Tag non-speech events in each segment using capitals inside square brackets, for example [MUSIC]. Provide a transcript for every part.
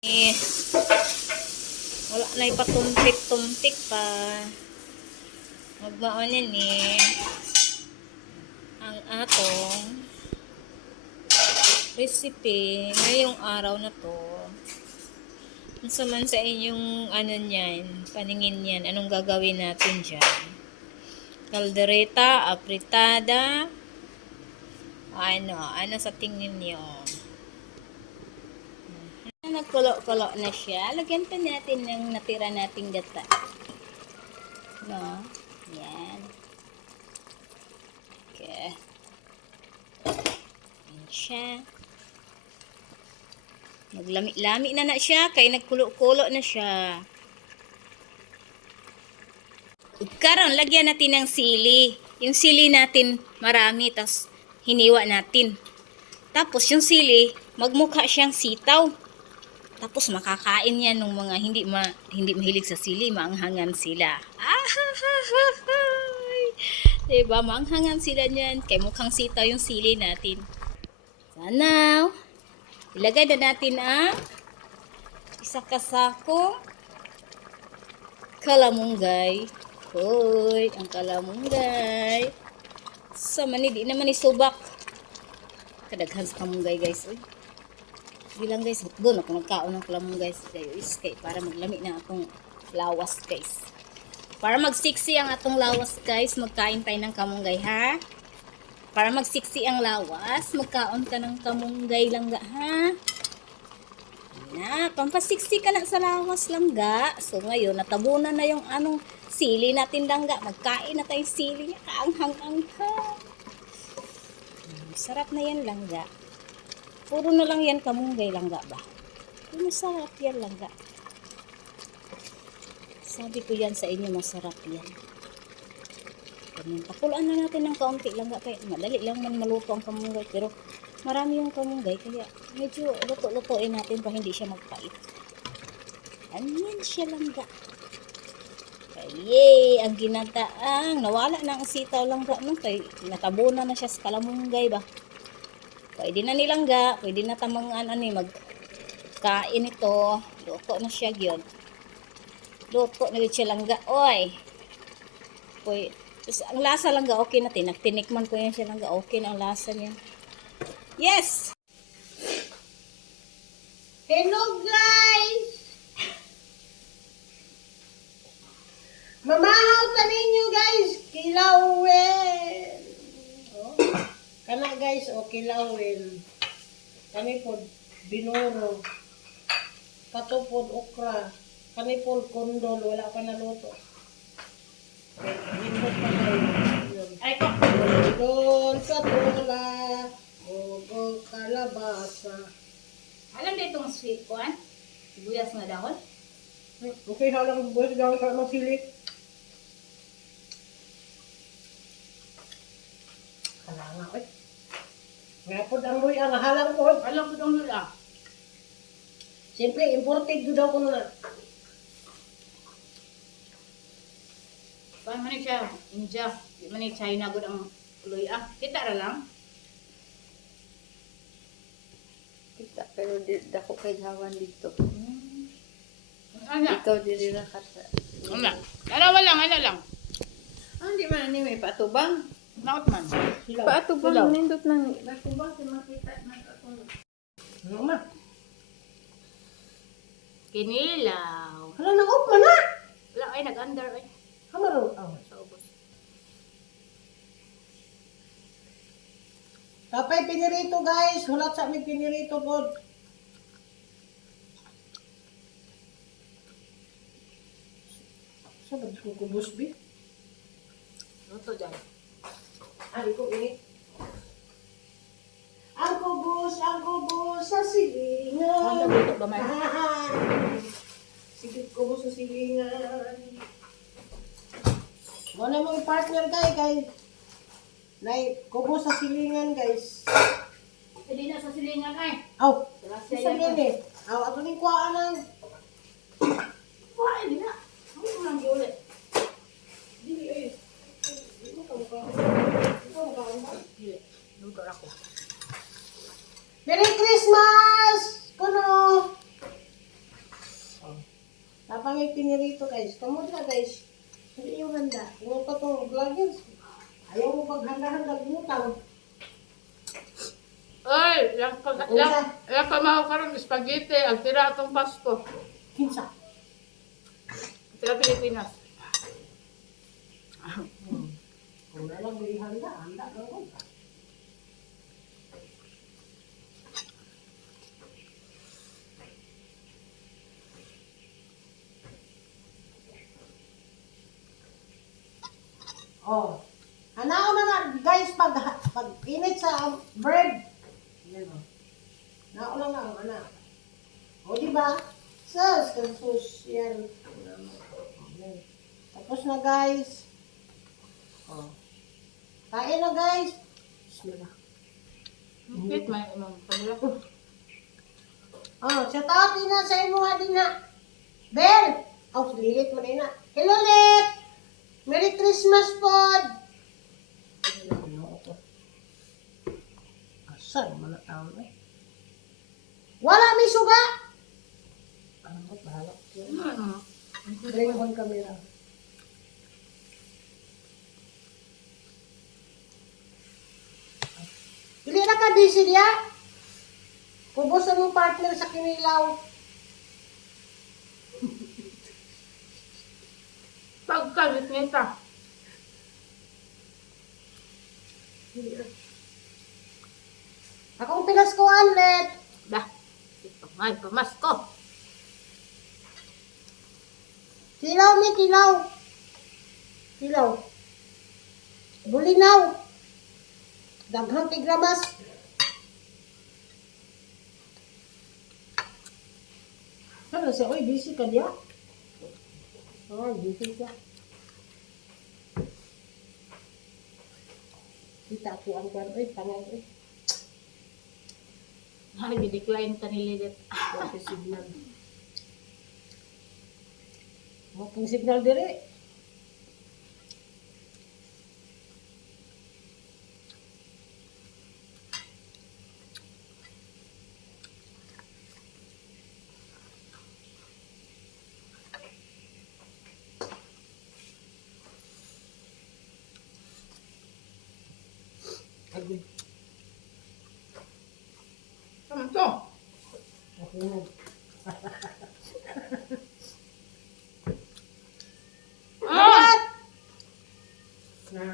Eh, wala na ipatumpik-tumpik pa. Magmaunin eh. Ang atong recipe ngayong araw na to. Kung man sa inyong ano niyan, paningin niyan, anong gagawin natin dyan? Caldereta, apritada, ano, ano sa tingin niyo? Nagkulo-kulo na siya. Lagyan pa natin ng natira nating gata. No? Yan. Okay. Yan siya. Naglami-lami na na siya. Kaya nagkulo-kulo na siya. Karon, lagyan natin ng sili. Yung sili natin marami, tas hiniwa natin. Tapos yung sili, magmukha siyang sitaw. Tapos makakain yan ng mga hindi ma, hindi mahilig sa sili, maanghangan sila. Ah, diba, maanghangan sila niyan. Kay mukhang sitaw yung sili natin. So now, ilagay na natin ang isa kasako kalamunggay. Hoy, ang kalamunggay. Sa mani, di naman isubak. Kadaghan sa kamunggay guys. Uy bilang guys. Doon ako nagkaon ng kalamong guys guys kay para maglami na atong lawas guys. Para magsiksi ang atong lawas guys magkain tayo ng kamunggay ha? Para magsiksi ang lawas magkaon ka ng kamunggay langga ha? Na pampasiksi ka na sa lawas langga so ngayon natabunan na yung anong sili natin langga magkain na tayong sili niya. Kaanghang-anghang sarap na yan langga Puro na lang yan kamunggay langga ba? Masarap yan langga. Sabi ko yan sa inyo, masarap yan. Ganyan. Pakulaan na natin ng kaunti langga. Kaya madali lang man maluto ang kamunggay. Pero marami yung kamunggay. Kaya medyo luto-lutoin natin pa hindi siya magpait. Ganyan siya langga. Yay! Ang ginataang. Nawala na ang sitaw langga. No? Kaya natabunan na siya sa kalamunggay ba? Pwede na nilangga, pwede na tamang ano ni mag kain ito. Luto na siya gyud. Luto na gyud siya langga. Oy. Pwede. Tapos, ang lasa langga okay na tinak. Tinikman ko yan siya langga. Okay na ang lasa niya. Yes! Hello guys! Mamahaw ta ninyo guys, kilawin. Oh. Kana guys, o kilawin. Kani pod binuro. Katupod okra. Kani pod kondol, wala pa naluto. Hindot pa kayo. Ay ko. Kondol, katula, ugo, kalabasa. Alam na itong sweet corn? Sibuyas na dahon? Okay, halang buhay gawin ka ng sili. Halanga, oy. Nga po ang buhay ang halang po. Alam ko itong lula. Siyempre, imported ko daw ko na. Paano man siya? India. Di man China gud ang luy ah. Kita ra lang. Kita, pero di, dako kay hawan dito. Ano? Ikaw diri ra kata. Ano? Dalawa lang, ano lang. Ah, di man ni may patubang. Bakit man? Sila. Patubang Sulaw. nindot nang patubang si makita na ako. Ano ma? Kinilaw. Hala, nag-off man na. Wala ay nag-under ay. Kamaro. Oh. Sa ubos. Tapay pinirito guys. Hulat sa amin pinirito po. Sa ba ko kubos bi? Luto dyan. Ari ko ini. Ang kubos, ang kubos sa silingan. luto ba man? Sige ko sa silingan. Mo na mong partner kay kay Nay, kubo sa silingan guys. Hindi na sa silingan ay. Aw, isa yan. yun eh. Aw, ato ning kuhaan ng Wala, hindi na. Ano mo nang Merry Christmas! Kuno! Oh. Napangit pinirito guys. Kamusta guys? Hindi yung handa. Ano pa itong vloggers? Ayaw mo paghanda-handa gumutang. Ay, yan pa, yan, yan pa mga karong spaghetti. Ang tira itong Pasko. Kinsa? Tira Pilipinas. Kung na lang may handa. Oh. Hanao na nga, guys, pag, pag init sa bread. Yan o. Nao lang na ang anak. O, di ba? Sus, kasus, yan. Tapos na, guys. Oh. Kain na, guys. Bismillah. Bakit may imong pagla? Oh, sa tao, di na, sa imo din na. Bel! Oh, lilit mo na na. Hello, Let! Merry Christmas, pod! Asan mo na tao na? Wala may suga! Ano mo, bahala. Hmm. Bring on camera. Dili na ka busy diya? Kubos ang partner sa kinilaw. Pagkalit nita. Akong pinas ko, Anlet. Dah. Ito ngay pamasko. Kilaw ni kilaw. Kilaw. Bulinaw. Daghang tigramas. Ano siya? Uy, busy ka diya? Oh, busy siya. Kita ko ang kwan. Uy, tangay. Uy, Ay, di-decline ta ni Lilit. wala si signal. Mo pong signal dire. Agad. Ano to? Okay na. Ah! Na.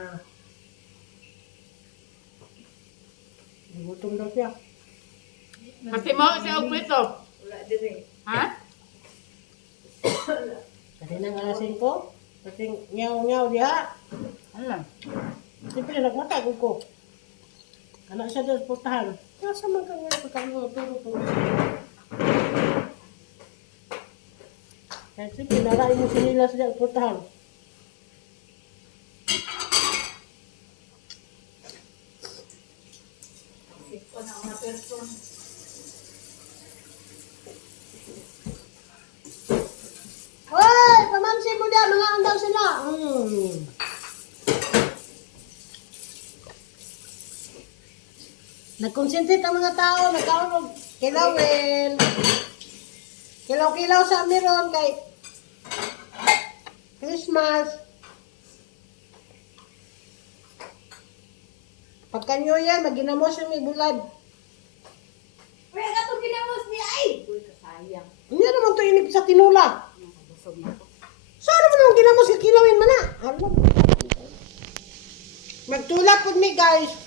Gutom daw siya. Pati mo siya og prito. Wala dire. Ha? Kasi nang alasin ko. Kasi nyaw-nyaw diha. Ano? Siyempre, nagmata ko ko. Anak siya doon putahan. Nasa man ka nga pagkano pero po. Kaya siyempre, narain mo sinilas diya putahan. Ito na mga person. Hoy! Pamansin mo diya, mga andaw sila. Mm. Nagkonsentrate ang mga tao, nagkaon og kilawin. Kilaw-kilaw sa meron kay Christmas. Pagka New Year, maginamos yung may bulad. Wala ka itong ginamos niya ay! Uy, kasayang. Hindi naman to inip sa tinula. Saan mo naman ginamos ka kilawin man na? Alam. Magtulak po mi guys.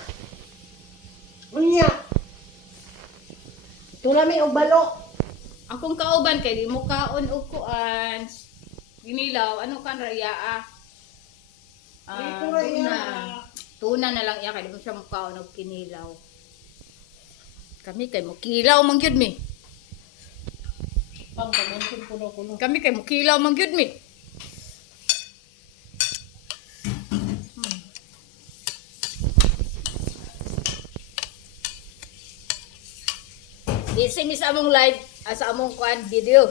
Unya. Tula mi og balo. Akong kauban kay di mo kaon og kuan. Ginilaw, ano kan raya ah? Ah, Ito na yan. tuna. Tuna na lang iya kay di mo siya mukaon og kinilaw. Kami kay mukilaw man gyud mi. Pang kamansin puno kuno. Kami kay mukilaw man gyud mi. Mi sa among live, sa among kuan video.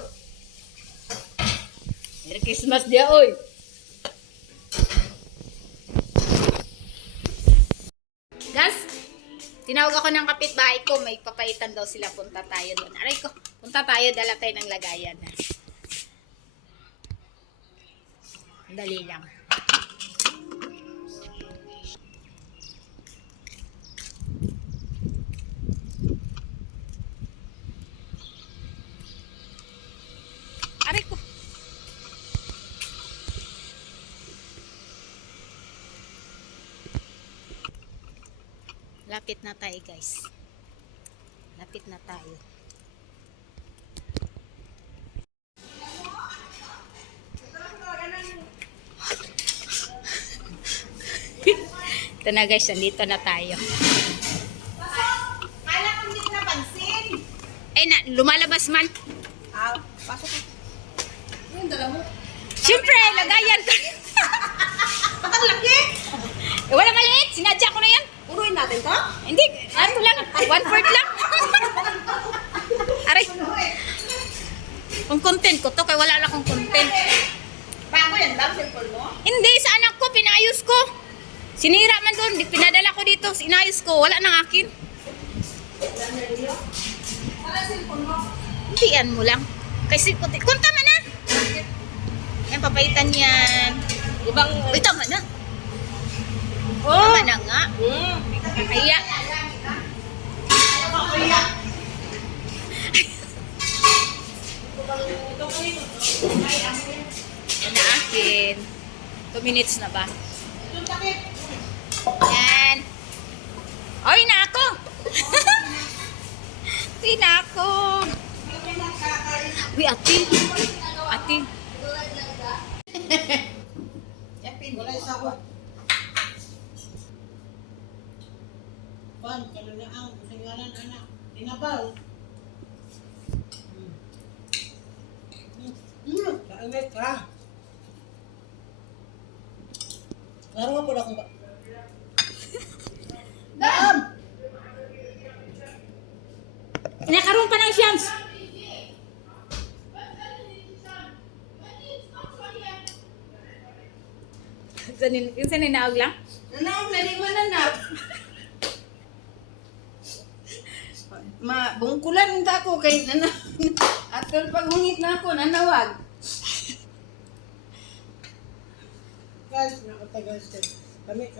Merry Christmas dia oy. Gas, tinawag ako ng kapitbahay ko, may papaitan daw sila, punta tayo doon. Aray ko, punta tayo, dala tayo ng lagayan. Dali lang. Lapit na tayo guys. Lapit na tayo. [LAUGHS] Ito na guys, nandito na tayo. Kala ko hindi ko napansin. Eh, na, lumalabas man. Ah, pasok ka. Yung dala mo. Siyempre, lagayan ko. Ba't [LAUGHS] ang laki? eh, wala maliit. Sinadya ko na yan. Natin to? Hindi, ano lang. One fourth lang. Aray. Kung content ko to, kaya wala lang akong content. Bago yan lang, cellphone mo? Hindi, sa anak ko, pinayos ko. Sinira man doon, pinadala ko dito, sinayos ko, wala nang akin. Para cellphone mo? Hindi yan mo lang. Kasi, kung tama na. Yan, papaitan yan. Ibang... Uy, tama na. Hmm. Kaya, yan na akin. 2 minutes na ba? Tinabaw. Hmm. Hmm, kainit ka. Laro nga po na akong ba... [LAUGHS] Dam! Nakaroon pa ng chance. Sanin, yung saninaog lang? Nanaog na, di mo Ma, bungkulan ta ako kay nana. [LAUGHS] Atol paghungit na ako, nanawag. Guys, nakatagal siya. Kami,